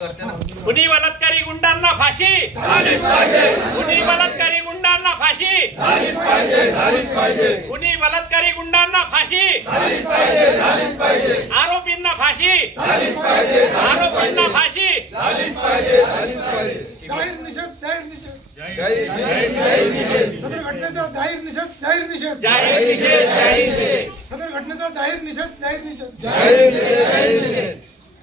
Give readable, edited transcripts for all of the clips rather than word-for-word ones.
कुणी बलात्कारी गुंडांना फाशी झालीच पाहिजे, कुणी बलात्कारी गुंडांना फाशी झालीच पाहिजे, झालीच पाहिजे, कुणी बलात्कारी गुंडांना फाशी झालीच पाहिजे, झालीच पाहिजे, आरोपींना फाशी झालीच पाहिजे, आरोपींना फाशी झालीच पाहिजे, झालीच पाहिजे, जाहीर निषेध, जाहीर निषेध, जाहीर निषेध, सदर घटनेचा जाहीर निषेध, जाहीर निषेध, जाहीर निषेध, जाहीर निषेध, सदर घटनेचा जाहीर निषेध, जाहीर निषेध, जाहीर निषेध, जाहीर निषेध,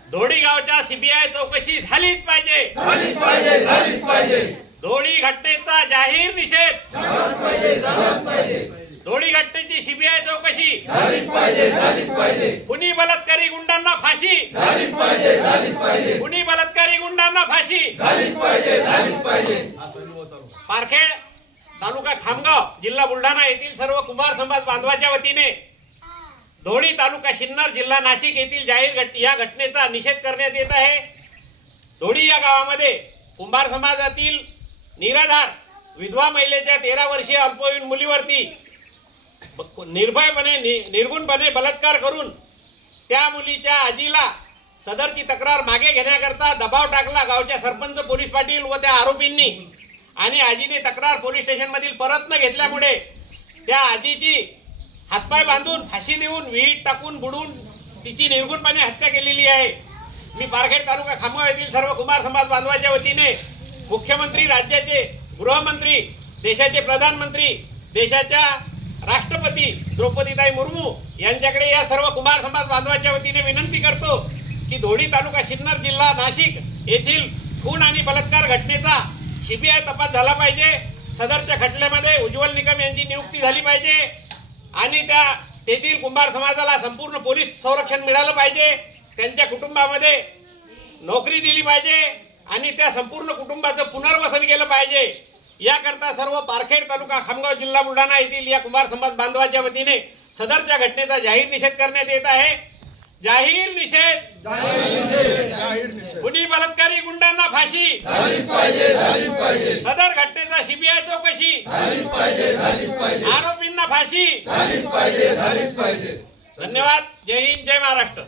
धोडी गावच्या सीबीआय चौकशी झालीच पाहिजे, झालीच पाहिजे, झालीच पाहिजे, धोडी घटनेचा जाहीर निषेध झालाच पाहिजे, झालाच पाहिजे, धोडी घटनेची सीबीआय चौकशी झालीच पाहिजे, झालीच पाहिजे, कुणी बलात्कारी गुंडांना फाशी झालीच पाहिजे, झालीच पाहिजे, कुणी बलात्कारी गुंडांना फाशी झालीच पाहिजे, झालीच पाहिजे. पारखेड तालुका खामगाव जिल्हा बुलढाणा येथील सर्व कुंभार समाज बांधवाच्या वतीने धोडी तालुका शिन्नर जिल्हा नाशिक येथील या घटनेचा निषेध करण्यात येत आहे. धोडी या गावामध्ये कुंभार समाजातील निराधार विधवा महिलेच्या 13 वर्षीय अल्पवयीन मुलीवरती निर्भयपणे निर्गुणपणे बलात्कार करून त्या मुलीच्या आजीला सदरची तक्रार मागे घेण्याकरता दबाव टाकला गावच्या सरपंच पोलीस पाटील व त्या आरोपींनी. आणि आजीने तक्रार पोलीस स्टेशनमधील परत न घेतल्यामुळे त्या आजीची हातपाय बांधून फाशी देऊन विहीर टाकून बुडून तिची निर्गुणपणे हत्या केलेली आहे. मी पारखेड तालुका खामगाव येथील सर्व कुंभार समाज बांधवाच्या वतीने मुख्यमंत्री, राज्याचे गृहमंत्री, देशाचे प्रधानमंत्री, देशाच्या राष्ट्रपती द्रौपदीताई मुर्मू यांच्याकडे या सर्व कुंभार समाज बांधवाच्या वतीने विनंती करतो की धोडी तालुका शिन्नर जिल्हा नाशिक येथील खून आणि बलात्कार घटनेचा सीबीआय तपास झाला पाहिजे. सदरच्या खटल्यामध्ये उज्ज्वल निकम यांची नियुक्ती झाली पाहिजे आणि त्या तेथील कुंभार समाजाला संपूर्ण पोलीस संरक्षण मिळालं पाहिजे. त्यांच्या कुटुंबामध्ये नोकरी दिली पाहिजे आणि त्या संपूर्ण कुटुंबाचं पुनर्वसन केलं पाहिजे. याकरता सर्व पारखेड तालुका खामगाव जिल्हा बुलढाणा येथील या कुंभार समाज बांधवाच्या वतीने सदरच्या घटनेचा जाहीर निषेध करण्यात येत आहे. जाहीर निषेध, कुणी बलात्कारी गुंडांना फाशी झालीच पाहिजे, झालीच पाहिजे, सदर घटनेचा सीबीआय चौकशी झालीच पाहिजे, झालीच पाहिजे, आरोपींना फाशी झालीच पाहिजे, झालीच पाहिजे. धन्यवाद. जय हिंद, जय महाराष्ट्र.